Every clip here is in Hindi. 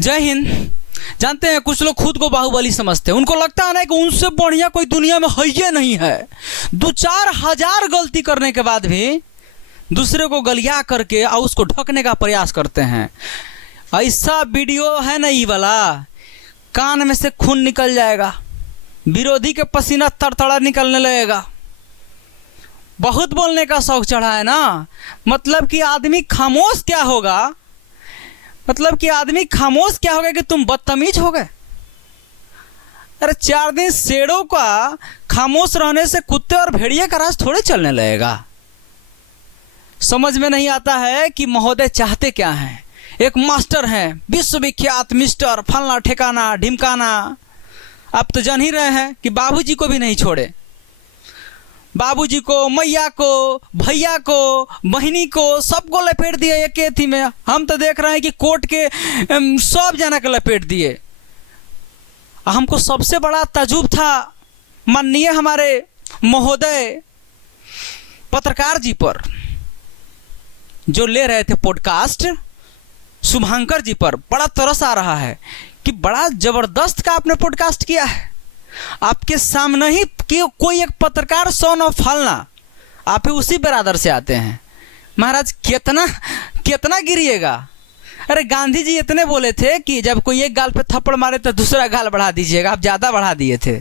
जय हिंद। जानते हैं कुछ लोग खुद को बाहुबली समझते हैं, उनको लगता है ना कि उनसे बढ़िया कोई दुनिया में है ही नहीं है। 2-4 हजार गलती करने के बाद भी दूसरे को गलिया करके और उसको ढकने का प्रयास करते हैं। ऐसा वीडियो है ना ये वाला, कान में से खून निकल जाएगा, विरोधी के पसीना तड़तड़ा निकलने लगेगा। बहुत बोलने का शौक चढ़ा है ना, मतलब कि आदमी खामोश क्या होगा, मतलब कि आदमी खामोश क्या हो गया कि तुम बदतमीज हो गए। अरे 4 दिन शेरों का खामोश रहने से कुत्ते और भेड़िए का राज थोड़े चलने लगेगा। समझ में नहीं आता है कि महोदय चाहते क्या हैं। एक मास्टर हैं, विश्वविख्यात मिस्टर फलना ठिकाना ढिमकाना। आप तो जान ही रहे हैं कि बाबूजी को भी नहीं छोड़े, बाबूजी को, मैया को, भैया को, बहनी को, सबको लपेट दिए एक एथी में। हम तो देख रहे हैं कि कोर्ट के सब जना के लपेट दिए। हमको सबसे बड़ा ताजुब था माननीय हमारे महोदय पत्रकार जी पर, जो ले रहे थे पॉडकास्ट, शुभांकर जी पर। बड़ा तरस आ रहा है कि बड़ा ज़बरदस्त का आपने पॉडकास्ट किया है। आपके सामने ही कि कोई एक पत्रकार सोन और फलना, आप ही उसी बरादर से आते हैं। महाराज कितना कितना गिरिएगा। अरे गांधी जी इतने बोले थे कि जब कोई एक गाल पे थप्पड़ मारे तो दूसरा गाल बढ़ा दीजिएगा, आप ज़्यादा बढ़ा दिए थे।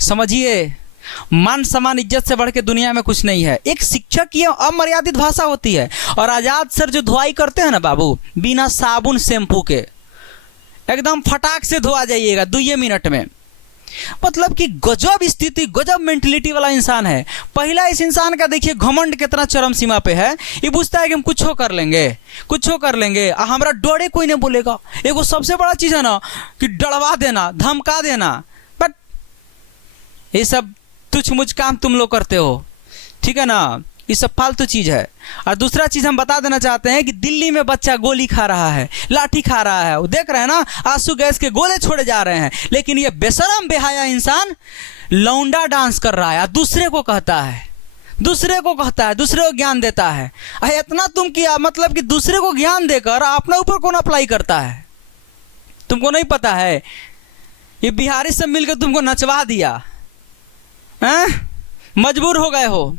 समझिए, मान सम्मान इज्जत से बढ़ के दुनिया में कुछ नहीं है। एक शिक्षक की अमर्यादित भाषा होती है। और आज़ाद सर जो धुआई करते हैं ना बाबू, बिना साबुन शैम्पू के एकदम फटाक से धोआ जाइएगा 2 मिनट में। मतलब कि गजब स्थिति, गजब मेंटलिटी वाला इंसान है। पहला इस इंसान का देखिए घमंड कितना चरम सीमा पे है। ये पूछता है कि हम कुछ कर लेंगे, कुछ कर लेंगे, हमारा डरे कोई नहीं बोलेगा। एगो सबसे बड़ा चीज़ है ना कि डरवा देना, धमका देना। बट ये सब तुच्छ मुझ काम तुम लोग करते हो, ठीक है ना, ये सब फालतू चीज़ है। और दूसरा चीज़ हम बता देना चाहते हैं कि दिल्ली में बच्चा गोली खा रहा है, लाठी खा रहा है, वो देख रहे हैं ना, आंसू गैस के गोले छोड़े जा रहे हैं। लेकिन ये बेशरम बेहाया इंसान लौंडा डांस कर रहा है, दूसरे को कहता है, दूसरे को कहता है, दूसरे को ज्ञान देता है। इतना तुम किया, मतलब कि दूसरे को ज्ञान देकर अपने ऊपर कौन अप्लाई करता है? तुमको नहीं पता है, ये बिहारी सब मिलकर तुमको नचवा दिया, मजबूर हो गए हो।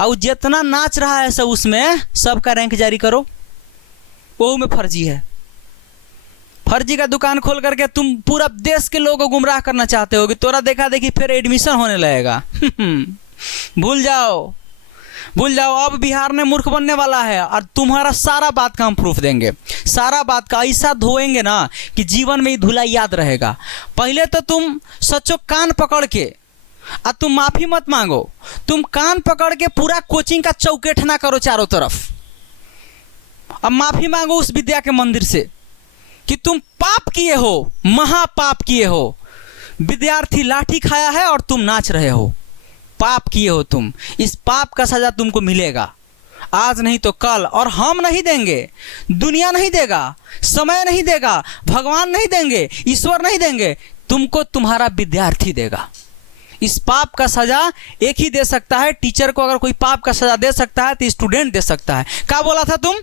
और जितना नाच रहा है सब, उसमें सबका रैंक जारी करो, वो में फर्जी है। फर्जी का दुकान खोल करके तुम पूरा देश के लोगों को गुमराह करना चाहते हो कि तोरा देखा देखी फिर एडमिशन होने लगेगा। भूल जाओ, भूल जाओ। अब बिहार ने मूर्ख बनने वाला है और तुम्हारा सारा बात का हम प्रूफ देंगे। सारा बात का ऐसा धोएंगे ना कि जीवन में ही धुलाई याद रहेगा। पहले तो तुम सच्चो कान पकड़ के, अब तुम माफ़ी मत मांगो, तुम कान पकड़ के पूरा कोचिंग का चौकेठना करो चारों तरफ। अब माफ़ी मांगो उस विद्या के मंदिर से कि तुम पाप किए हो, महापाप किए हो। विद्यार्थी लाठी खाया है और तुम नाच रहे हो, पाप किए हो तुम। इस पाप का सजा तुमको मिलेगा, आज नहीं तो कल। और हम नहीं देंगे, दुनिया नहीं देगा, समय नहीं देगा, भगवान नहीं देंगे, ईश्वर नहीं देंगे, तुमको तुम्हारा विद्यार्थी देगा। इस पाप का सजा एक ही दे सकता है। टीचर को अगर कोई पाप का सजा दे सकता है तो स्टूडेंट दे सकता है। क्या बोला था तुम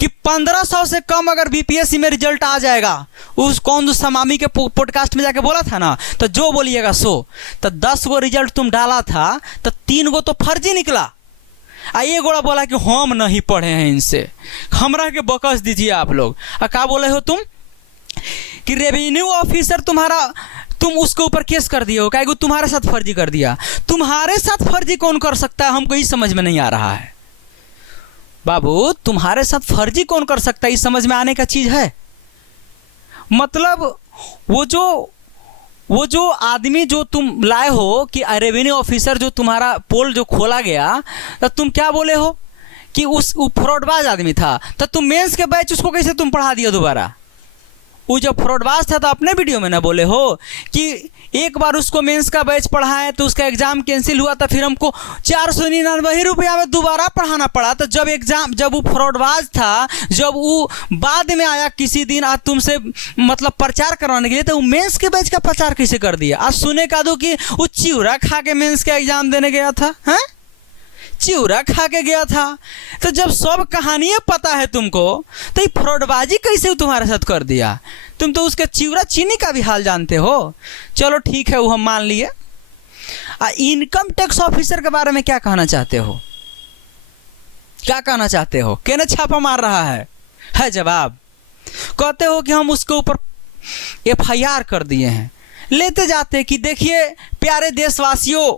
कि 1500 से कम अगर बीपीएससी में रिजल्ट आ जाएगा, उस कौन समामी के पॉडकास्ट में जाके बोला था ना, तो जो बोलिएगा सो। तो 10 गो रिजल्ट तुम डाला था तो 3 गो तो फर्जी निकला। ये गोड़ा बोला कि हम नहीं पढ़े हैं इनसे, हमरा के बकस दीजिए आप लोग। क्या बोले हो तुम कि रेवेन्यू ऑफिसर तुम्हारा, तुम उसके ऊपर केस कर दिए हो, क्या तुम्हारे साथ फर्जी कर दिया। तुम्हारे साथ फर्जी कौन कर सकता है, हमको ये समझ में नहीं आ रहा है बाबू। तुम्हारे साथ फर्जी कौन कर सकता है, ये समझ में आने का चीज़ है। मतलब वो जो आदमी जो तुम लाए हो कि रेवेन्यू ऑफिसर, जो तुम्हारा पोल जो खोला गया, तो तुम क्या बोले हो कि वो फ्रॉडबाज आदमी था। तो तुम मेंस के बैच उसको कैसे तुम पढ़ा दिया दोबारा? वो जो फ्रॉडबाज था तो अपने वीडियो में ना बोले हो कि एक बार उसको मेंस का बैच पढ़ाए तो उसका एग्ज़ाम कैंसिल हुआ था, फिर हमको 499 रुपया में दोबारा पढ़ाना पड़ा। तो जब वो फ्रॉडबाज था, जब वो बाद में आया किसी दिन आज तुमसे मतलब प्रचार करवाने के लिए, तो वो मेंस के बैच का प्रचार कैसे कर दिया? आज सुने का दो कि वो चिवड़ा खा के मेंस का एग्ज़ाम देने गया था। हैं, चिवड़ा खा के गया था। तो जब सब कहानी पता है तुमको, तो ये फ्रॉडबाजी कैसे तुम्हारे साथ कर दिया? तुम तो उसके चिवड़ा चीनी का भी हाल जानते हो। चलो ठीक है, वो हम मान लिए। इनकम टैक्स ऑफिसर के बारे में क्या कहना चाहते हो? क्या कहना चाहते हो? कहने छापा मार रहा है जवाब। कहते हो कि हम उसके ऊपर FIR कर दिए हैं। लेते जाते कि देखिए प्यारे देशवासियों,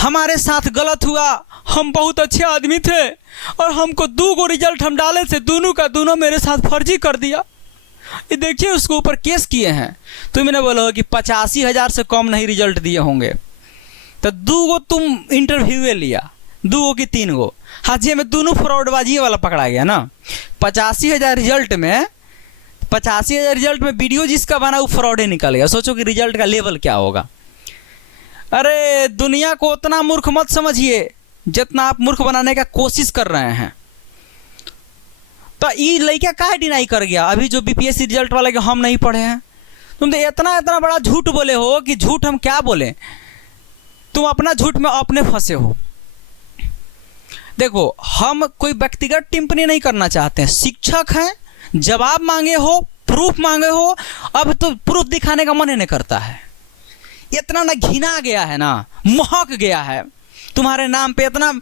हमारे साथ गलत हुआ, हम बहुत अच्छे आदमी थे और हमको 2 गो रिजल्ट हम डाले थे, दोनों का दोनों मेरे साथ फर्जी कर दिया। ये देखिए उसके ऊपर केस किए हैं। तुमने बोला कि 85,000 से कम नहीं रिजल्ट दिए होंगे, तो 2 गो तुम इंटरव्यू लिया, 2 गो कि 3 गो, हाजिए में दोनों फ्रॉडबाजी वाला पकड़ा गया ना। 85,000 रिजल्ट में 85,000 रिजल्ट में वीडियो जिसका बना वो फ्रॉड ही निकल गया। सोचो कि रिजल्ट का लेवल क्या होगा। अरे दुनिया को उतना मूर्ख मत समझिए जितना आप मूर्ख बनाने का कोशिश कर रहे हैं। तो ये लड़का काहे डिनाई कर गया अभी जो BPSC रिजल्ट वाला कि हम नहीं पढ़े हैं? तुम तो इतना बड़ा झूठ बोले हो कि झूठ हम क्या बोले। तुम अपना झूठ में अपने फंसे हो। देखो हम कोई व्यक्तिगत टिप्पणी नहीं करना चाहते हैं, शिक्षक हैं, जवाब मांगे हो, प्रूफ मांगे हो, अब तो प्रूफ दिखाने का मन ही नहीं करता है। इतना ना घिना गया है ना, महक गया है तुम्हारे नाम पे इतना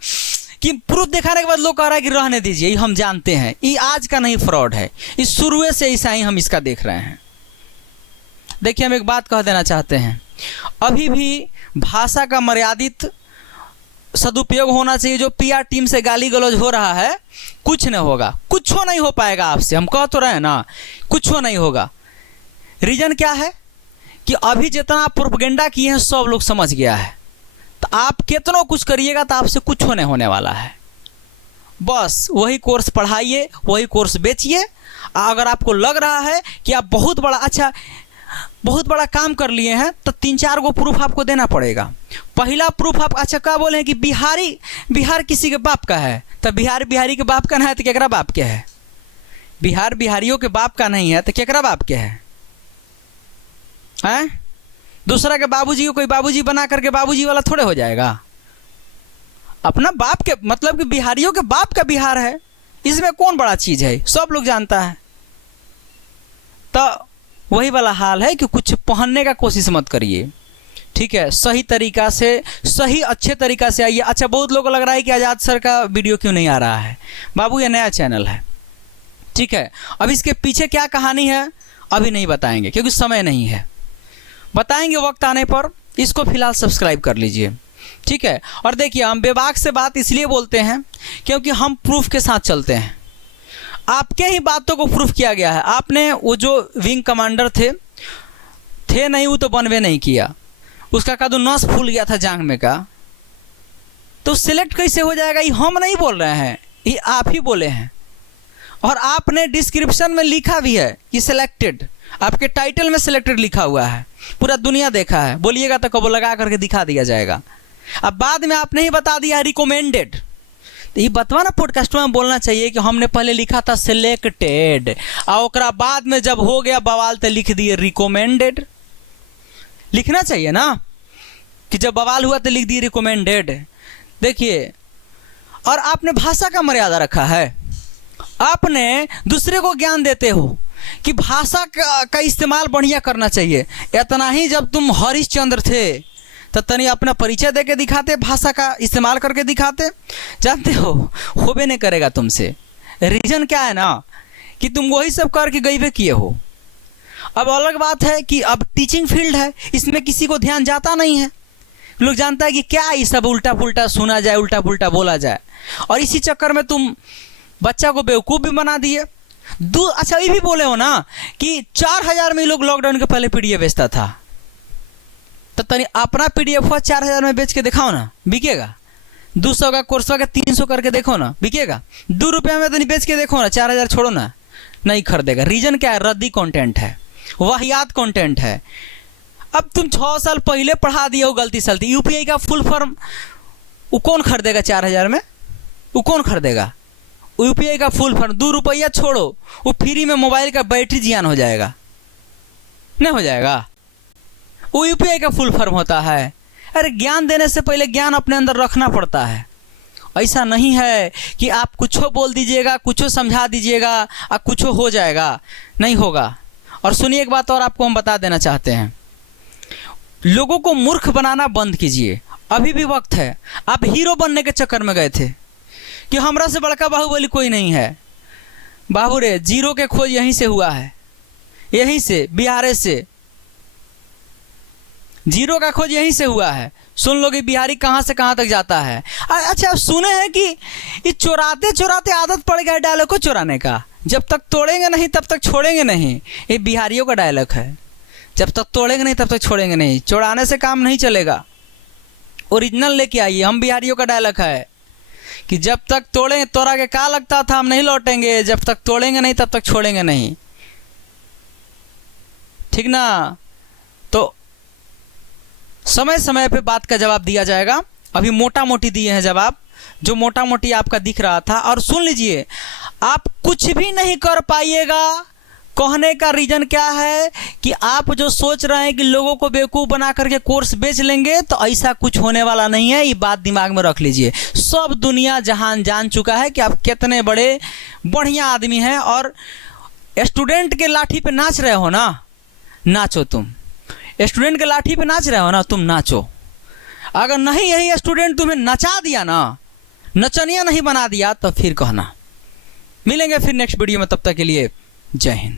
कि प्रूफ दिखाने के बाद लोग कह रहा है कि रहने दीजिए, ये हम जानते हैं, ये आज का नहीं फ्रॉड है, इस शुरू से ऐसा ही हम इसका देख रहे हैं। देखिए हम एक बात कह देना चाहते हैं, अभी भी भाषा का मर्यादित सदुपयोग होना चाहिए। जो PR टीम से गाली गलौज हो रहा है, कुछ नहीं होगा, कुछ नहीं हो पाएगा आपसे। हम कह तो रहे हैं ना, कुछ नहीं होगा। रीजन क्या है कि अभी जितना आप प्रोपेगेंडा किए हैं सब लोग समझ गया है। तो आप कितना कुछ करिएगा तो आपसे कुछ नहीं होने वाला है। बस वही कोर्स पढ़ाइए, वही कोर्स बेचिए। अगर आपको लग रहा है कि आप बहुत बड़ा काम कर लिए हैं तो 3-4 गो प्रूफ आपको देना पड़ेगा। पहला प्रूफ आप क्या बोले हैं कि बिहार किसी के बाप का है, तो बिहारी के बाप का नहीं है तो केकरा बाप के है? बिहारियों के बाप का नहीं है तो केकरा बाप के है? हैं? दूसरा के बाबूजी को कोई बाबूजी बना करके बाबूजी वाला थोड़े हो जाएगा। अपना बाप के मतलब कि बिहारियों के बाप का बिहार है, इसमें कौन बड़ा चीज़ है, सब लोग जानता है। तो वही वाला हाल है कि कुछ पहनने का कोशिश मत करिए, ठीक है? सही तरीका से, सही अच्छे तरीका से आइए। अच्छा, बहुत लोगों को लग रहा है कि आज़ाद सर का वीडियो क्यों नहीं आ रहा है। बाबू ये नया चैनल है, ठीक है? अब इसके पीछे क्या कहानी है अभी नहीं बताएंगे क्योंकि समय नहीं है, बताएंगे वक्त आने पर। इसको फिलहाल सब्सक्राइब कर लीजिए, ठीक है? और देखिए हम बेबाक से बात इसलिए बोलते हैं क्योंकि हम प्रूफ के साथ चलते हैं। आपके ही बातों को प्रूफ किया गया है। आपने वो जो विंग कमांडर थे नहीं, वो तो बनवे नहीं किया, उसका कदू नस फूल गया था जांग में का, तो सिलेक्ट कैसे हो जाएगा? ये हम नहीं बोल रहे हैं, ये आप ही बोले हैं। और आपने डिस्क्रिप्शन में लिखा भी है कि सिलेक्टेड, आपके टाइटल में सिलेक्टेड लिखा हुआ है, पूरा दुनिया देखा है। बोलिएगा तो कब लगा करके दिखा दिया जाएगा। अब बाद में आपने ही बता दिया रिकमेंडेड, तो ये बतवा ना पॉडकास्ट में बोलना चाहिए कि हमने पहले लिखा था सिलेक्टेड और ओकरा बाद में जब हो गया बवाल तो लिख दिए रिकमेंडेड। लिखना चाहिए ना कि जब बवाल हुआ तो लिख दिए रिकमेंडेड। देखिए, और आपने भाषा का मर्यादा रखा है। आपने दूसरे को ज्ञान देते हो कि भाषा का इस्तेमाल बढ़िया करना चाहिए। इतना ही जब तुम हरिश्चंद्र थे तो तनी अपना परिचय दे के दिखाते, भाषा का इस्तेमाल करके दिखाते। जानते हो भी नहीं करेगा तुमसे। रीज़न क्या है ना कि तुम वही सब करके गईबे किए हो। अब अलग बात है कि अब टीचिंग फील्ड है, इसमें किसी को ध्यान जाता नहीं है। लोग जानता है कि क्या ये सब उल्टा पुल्टा सुना जाए, उल्टा पुल्टा बोला जाए, और इसी चक्कर में तुम बच्चा को बेवकूफ़ भी बना दिए। अच्छा ये भी बोले हो ना कि 4,000 में लोग लॉकडाउन के पहले PDF बेचता था, तो तनी अपना PDF 4,000 में बेच के दिखाओ ना, बिकेगा? 200 का कोर्स का 300 करके देखो ना, बिकेगा? 2 रुपये में तनी बेच के देखो ना, 4,000 छोड़ो ना, नहीं खरीदेगा। रीज़न क्या है? रद्दी कंटेंट है, वाहियात कंटेंट है। अब तुम 6 साल पहले पढ़ा दिए हो गलती सलती। UPI का फुल फॉर्म वो कौन खरीदेगा 4,000 में? वो कौन खरीदेगा? UPI का फुल फॉर्म 2 रुपया छोड़ो, वो फ्री में मोबाइल का बैटरी जियान हो जाएगा, नहीं हो जाएगा? वो UPI का फुल फॉर्म होता है। अरे ज्ञान देने से पहले ज्ञान अपने अंदर रखना पड़ता है, ऐसा नहीं है कि आप कुछ बोल दीजिएगा, कुछ समझा दीजिएगा और कुछ हो जाएगा, नहीं होगा। और सुनिए एक बात और आपको हम बता देना चाहते हैं, लोगों को मूर्ख बनाना बंद कीजिए, अभी भी वक्त है। आप हीरो बनने के चक्कर में गए थे कि हमरा से बड़का बाहुबली कोई नहीं है। बाबू रे, जीरो के खोज यहीं से हुआ है, यहीं से, बिहार से जीरो का खोज यहीं से हुआ है। सुन लो कि बिहारी कहाँ से कहाँ तक जाता है। अच्छा, सुने हैं कि ये चोराते चोराते आदत पड़ गया डायलॉग को चुराने का, जब तक तोड़ेंगे नहीं तब तक छोड़ेंगे नहीं। ये बिहारियों का डायलॉग है, जब तक तोड़ेंगे नहीं तब तक छोड़ेंगे नहीं। चुराने से काम नहीं चलेगा, ओरिजिनल लेके आइए। हम बिहारियों का डायलॉग है कि जब तक तोड़ेंगे, तोड़ा के क्या लगता था हम नहीं लौटेंगे, जब तक तोड़ेंगे नहीं तब तक छोड़ेंगे नहीं, ठीक ना। तो समय समय पे बात का जवाब दिया जाएगा। अभी मोटा मोटी दिए हैं जवाब, जो मोटा मोटी आपका दिख रहा था। और सुन लीजिए, आप कुछ भी नहीं कर पाइएगा। कहने का रीज़न क्या है कि आप जो सोच रहे हैं कि लोगों को बेवकूफ़ बना करके कोर्स बेच लेंगे, तो ऐसा कुछ होने वाला नहीं है। ये बात दिमाग में रख लीजिए। सब दुनिया जहान जान चुका है कि आप कितने बड़े बढ़िया आदमी हैं। और स्टूडेंट के लाठी पे नाच रहे हो ना, नाचो तुम। स्टूडेंट के लाठी पे नाच रहे हो ना, तुम नाचो। अगर नहीं यही स्टूडेंट तुम्हें नचा दिया ना, नचनिया नहीं बना दिया, तो फिर कहना। मिलेंगे फिर नेक्स्ट वीडियो में, तब तक के लिए जय हिंद।